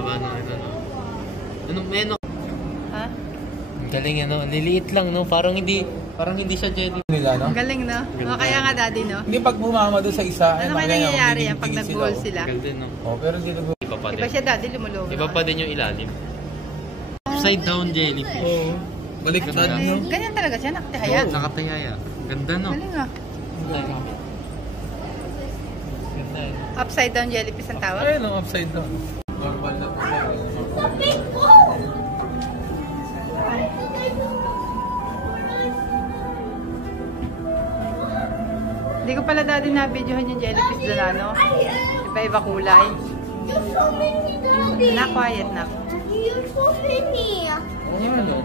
haba na ito, no? Anong meno? Ha? Galing, ano? Liliit lang, no? Parang hindi siya jelly. Nila, no? Ang galing, no? O, kaya nga, daddy, no? Hindi pag bumama doon sa isa, Ano kaya nangyayari yan pag nag-goal sila? Galing, no? Oh, pero hindi nag-goal. Iba pa din. Iba siya, daddy, lumulog. Iba pa din yung ilalim. Upside down jellyfish. Oo. Baliktad niyo. Ganyan talaga siya, nakatihaya. Nakatayaya. Ganda, no? Galing, ah. Ganda eh. Upside down jellyfish ang tawag? Ayun, no, upside down. Normal na po. Hindi ko pala dati na-videohan yung jellyfish doon, ano? Iba-iba kulay. Na, quiet na. You're so many. Ano, no?